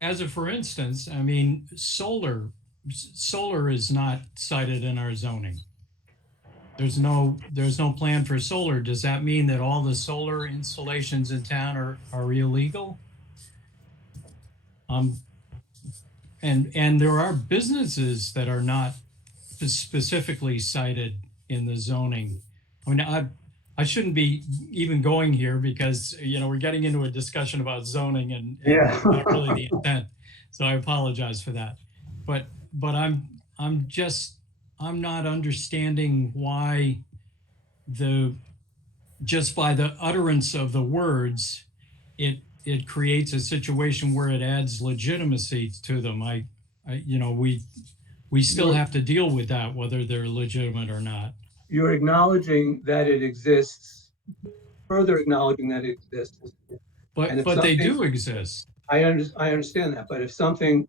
as a for instance, I mean, solar is not cited in our zoning. There's no plan for solar. Does that mean that all the solar installations in town are illegal? And there are businesses that are not specifically cited in the zoning. I mean, I shouldn't be even going here because we're getting into a discussion about zoning and Yeah. not really the intent. So I apologize for that. But I'm not understanding why just by the utterance of the words, it creates a situation where it adds legitimacy to them. We still have to deal with that, whether they're legitimate or not. You're acknowledging that it exists, further acknowledging that it exists. But they do exist. I understand that, but if something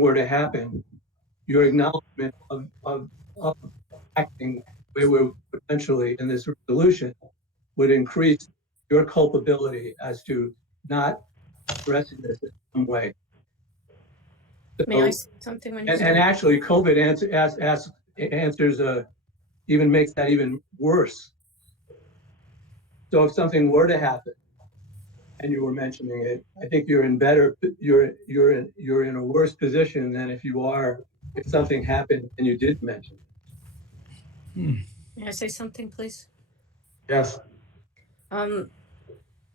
were to happen, your acknowledgement of acting we were potentially in this resolution would increase your culpability as to not addressing this in some way. May I say something when you And actually, COVID even makes that even worse. So if something were to happen, and you were mentioning it, I think you're in a worse position than if something happened and you did mention it. May I say something, please? Yes.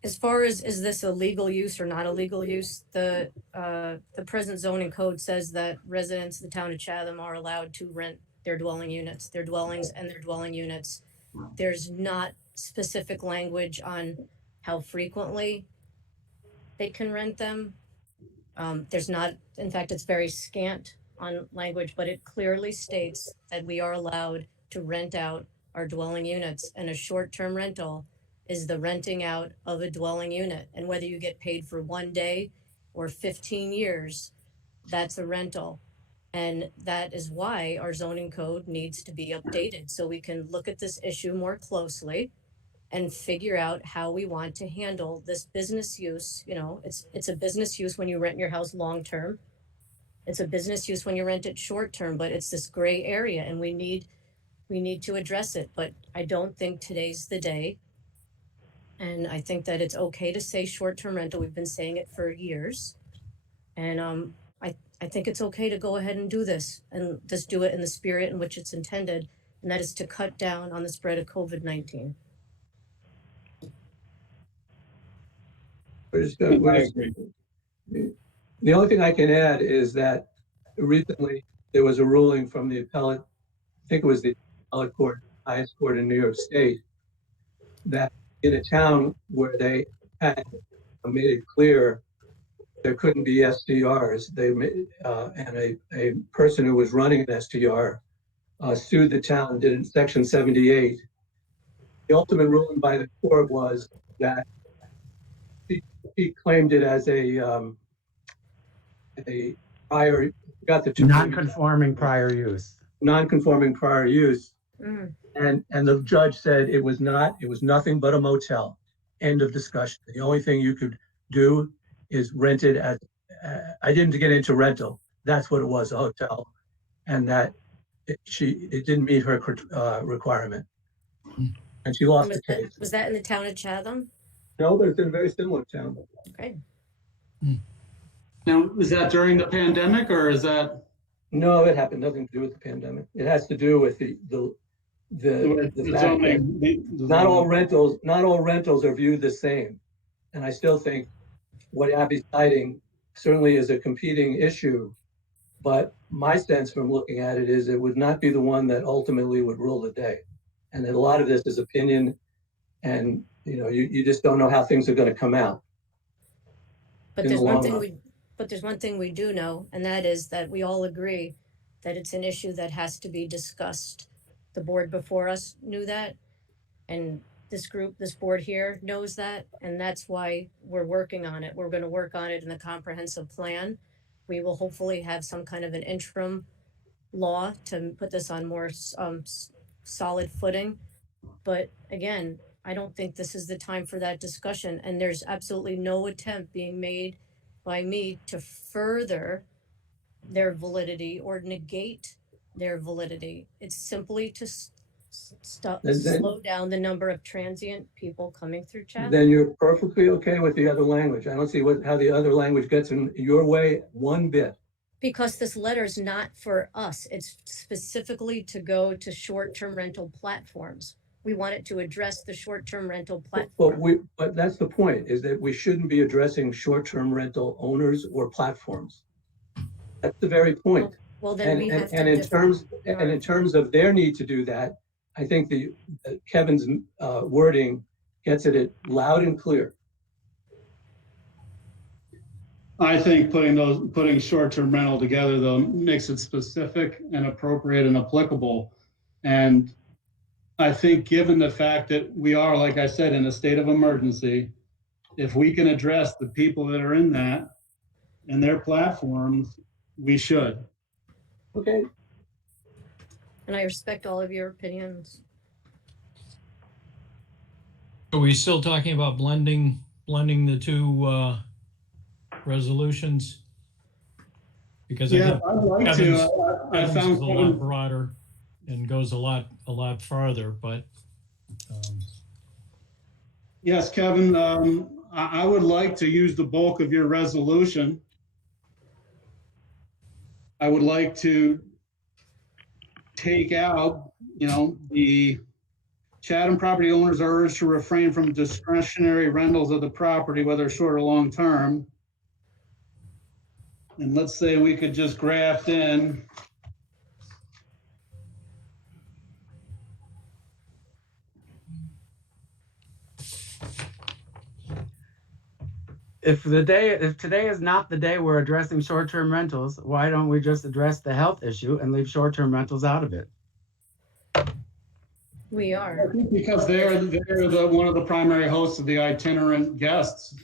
As far as is this a legal use or not a legal use, the present zoning code says that residents of the town of Chatham are allowed to rent their dwelling units, their dwellings and their dwelling units. There's not specific language on how frequently they can rent them. There's not, in fact, it's very scant on language, but it clearly states that we are allowed to rent out our dwelling units, and a short-term rental is the renting out of a dwelling unit. And whether you get paid for 1 day or 15 years, that's a rental. And that is why our zoning code needs to be updated, so we can look at this issue more closely and figure out how we want to handle this business use. You know, it's a business use when you rent your house long-term. It's a business use when you rent it short-term, but it's this gray area, and we need to address it. But I don't think today's the day. And I think that it's okay to say short-term rental. We've been saying it for years. And I think it's okay to go ahead and do this, and just do it in the spirit in which it's intended, and that is to cut down on the spread of COVID-19. The only thing I can add is that recently there was a ruling from the appellate, I think it was the appellate court, highest court in New York State, that in a town where they had made it clear there couldn't be STRs, and a person who was running an STR sued the town, did in Section 78. The ultimate ruling by the court was that he claimed it as a prior, got the two Non-conforming prior use. non-conforming prior use. Mm. And the judge said it was nothing but a motel. End of discussion. The only thing you could do is rent it as, I didn't get into rental. That's what it was, a hotel. And that it didn't meet her requirement. And she lost the case. Was that in the town of Chatham? No, but it's in a very similar town. Okay. Now, is that during the pandemic, or is that? No, it happened nothing to do with the pandemic. It has to do with the fact that not all rentals are viewed the same. And I still think what Abby's citing certainly is a competing issue, but my sense from looking at it is it would not be the one that ultimately would rule the day. And that a lot of this is opinion, and you just don't know how things are going to come out. But there's one thing we do know, and that is that we all agree that it's an issue that has to be discussed. The board before us knew that, and this board here knows that, and that's why we're working on it. We're going to work on it in the comprehensive plan. We will hopefully have some kind of an interim law to put this on more solid footing. But again, I don't think this is the time for that discussion, and there's absolutely no attempt being made by me to further their validity or negate their validity. It's simply to slow down the number of transient people coming through Chatham. Then you're perfectly okay with the other language. I don't see how the other language gets in your way one bit. Because this letter is not for us. It's specifically to go to short-term rental platforms. We want it to address the short-term rental platform. But that's the point, is that we shouldn't be addressing short-term rental owners or platforms. That's the very point. Well, then we have to. And in terms of their need to do that, I think Kevin's wording gets it loud and clear. I think putting short-term rental together, though, makes it specific and appropriate and applicable. And I think given the fact that we are, like I said, in a state of emergency, if we can address the people that are in that and their platforms, we should. Okay. And I respect all of your opinions. Are we still talking about blending the two resolutions? Because yeah, I'd like to. I found is a lot broader and goes a lot farther, but. Yes, Kevin, I would like to use the bulk of your resolution. I would like to take out, the Chatham property owners are urged to refrain from discretionary rentals of the property, whether short or long term. And let's say we could just graft in if today is not the day we're addressing short-term rentals, why don't we just address the health issue and leave short-term rentals out of it? We I are. think because they're one of the primary hosts of the itinerant guests.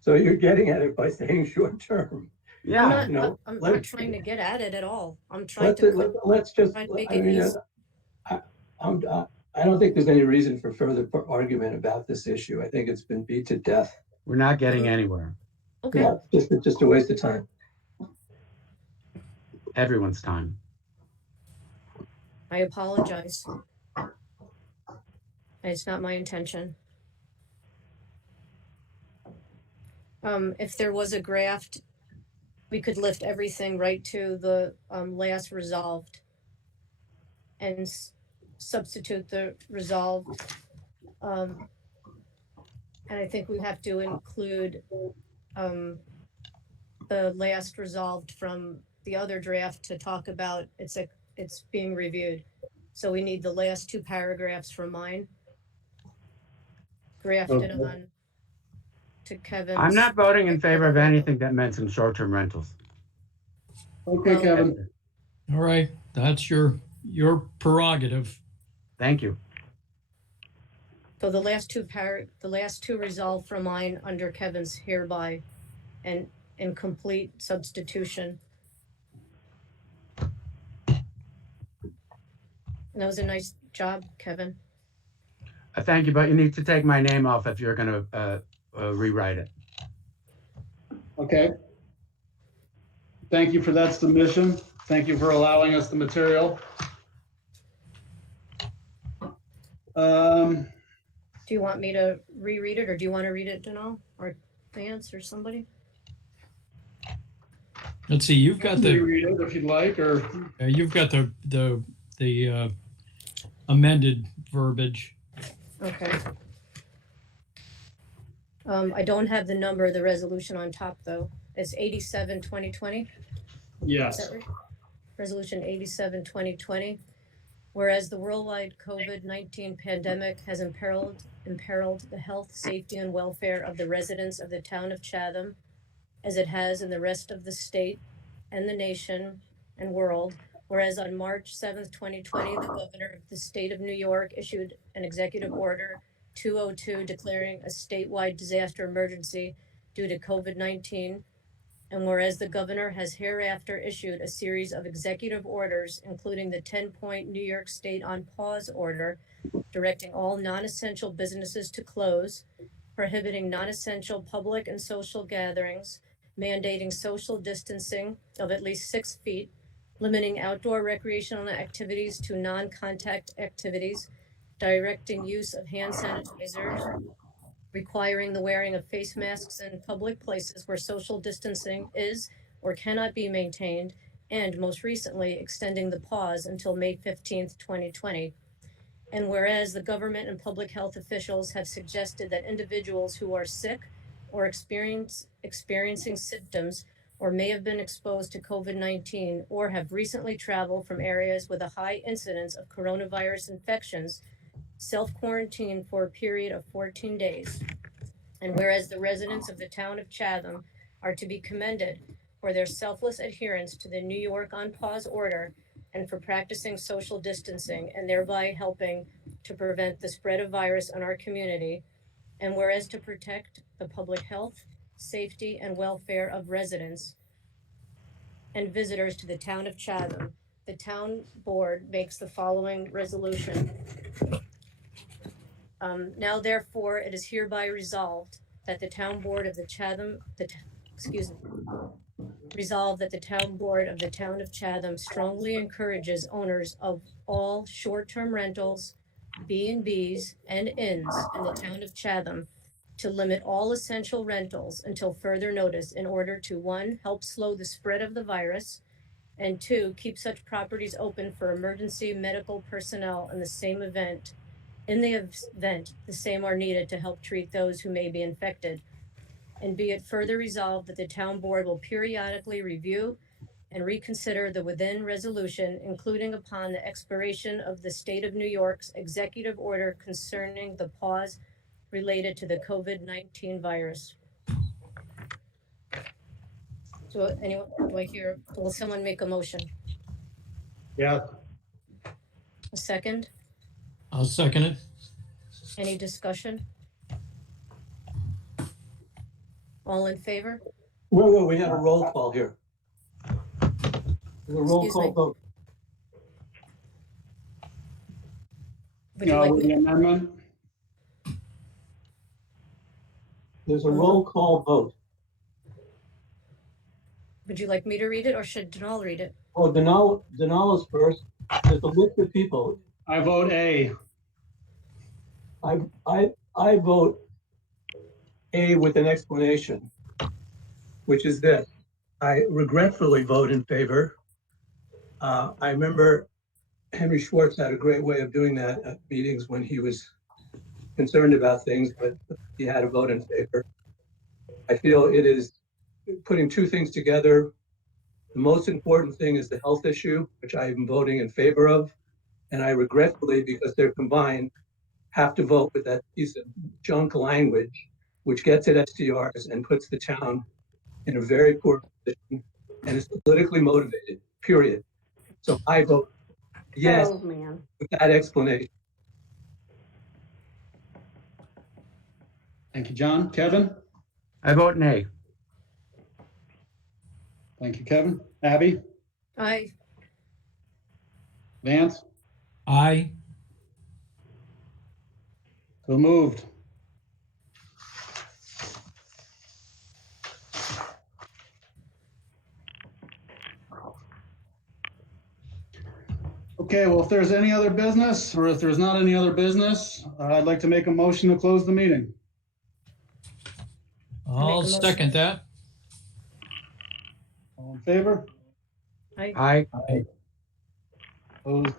So you're getting at it by saying short term. Yeah. I'm not trying to get at it at all. I'm trying to Let's just, try to make I it mean, easy. I don't think there's any reason for further argument about this issue. I think it's been beat to death. We're not getting anywhere. Okay. Yeah, it's just a waste of time. Everyone's time. I apologize. It's not my intention. If there was a graft, we could lift everything right to the last resolved and substitute the resolved. And I think we have to include the last resolved from the other draft to talk about it's being reviewed. So we need the last two paragraphs from mine grafted on to Kevin's. I'm not voting in favor of anything that mentions short-term rentals. Okay, Well, Kevin. All right, that's your prerogative. Thank you. So the last two resolved from mine under Kevin's hereby and in complete substitution. And that was a nice job, Kevin. Thank you, but you need to take my name off if you're going to rewrite it. Okay. Thank you for that submission. Thank you for allowing us the material. Do you want me to reread it, or do you want to read it, Janelle, or Vance, or somebody? Let's see. You've got the reread it if you'd like, or you've got the amended verbiage. Okay. I don't have the number of the resolution on top, though. It's 87/2020. yes. Is that right? Resolution 87/2020. Whereas the worldwide COVID-19 pandemic has imperiled the health, safety, and welfare of the residents of the town of Chatham, as it has in the rest of the state and the nation and world. Whereas on March 7th, 2020, the governor of the state of New York issued an executive order 202 declaring a statewide disaster emergency due to COVID-19. And whereas the governor has hereafter issued a series of executive orders, including the 10-point New York State on pause order, directing all non-essential businesses to close, prohibiting non-essential public and social gatherings, mandating social distancing of at least 6 feet, limiting outdoor recreational activities to non-contact activities, directing use of hand sanitizers, requiring the wearing of face masks in public places where social distancing is or cannot be maintained, and most recently, extending the pause until May 15th, 2020. And whereas the government and public health officials have suggested that individuals who are sick or experiencing symptoms or may have been exposed to COVID-19 or have recently traveled from areas with a high incidence of coronavirus infections self-quarantine for a period of 14 days. And whereas the residents of the town of Chatham are to be commended for their selfless adherence to the New York on pause order and for practicing social distancing and thereby helping to prevent the spread of virus in our community. And whereas to protect the public health, safety, and welfare of residents and visitors to the town of Chatham, the town board makes the following resolution. Now therefore it is hereby resolved that the town board of the Chatham, resolved that the town board of the town of Chatham strongly encourages owners of all short-term rentals, B&Bs, and inns in the town of Chatham to limit all essential rentals until further notice in order to 1, help slow the spread of the virus, and 2, keep such properties open for emergency medical personnel in the event the same are needed to help treat those who may be infected. And be it further resolved that the town board will periodically review and reconsider the within resolution, including upon the expiration of the state of New York's executive order concerning the pause related to the COVID-19 virus. Do I hear, will someone make a motion? Yeah. A second? I'll second it. Any discussion? All in favor? Whoa, we had a roll call here. There's a roll Excuse call me. vote. Would you like With the me, amendment? There's a roll call vote. would you like me to read it or should Denal read it? Oh, Denal is first. There's a list of people. I vote A. I vote A with an explanation, which is this. I regretfully vote in favor. I remember Henry Schwartz had a great way of doing that at meetings when he was concerned about things, but he had a vote in favor. I feel it is putting two things together. The most important thing is the health issue, which I am voting in favor of. And I regretfully, because they're combined, have to vote with that piece of junk language, which gets at STRs and puts the town in a very poor position and is politically motivated, period. So I vote yes Oh, man. with that explanation. Thank you, John. Kevin? I vote nay. Thank you, Kevin. Abby? Aye. Vance? Aye. So moved. Okay, well, if there's any other business, or if there's not any other business, I'd like to make a motion to close the meeting. I'll motion. second that. All in favor? Aye. Opposed?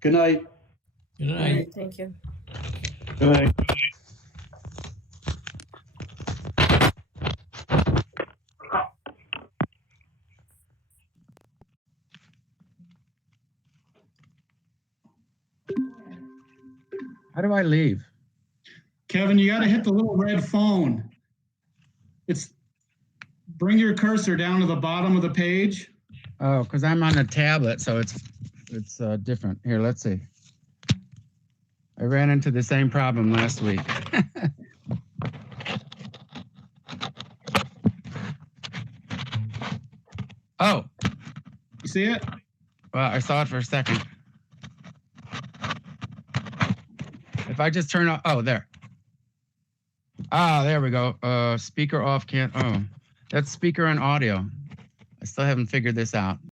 Good night. Good night. Thank you. Good night. How do I leave? Kevin, you gotta hit the little red phone. Bring your cursor down to the bottom of the page. Oh, because I'm on a tablet, so it's different. Here, let's see. I ran into the same problem last week. Oh, You see it? well, I saw it for a second. If I just turn off, oh, there. Ah, there we go. Speaker off, can't, oh, that's speaker and audio. I still haven't figured this out.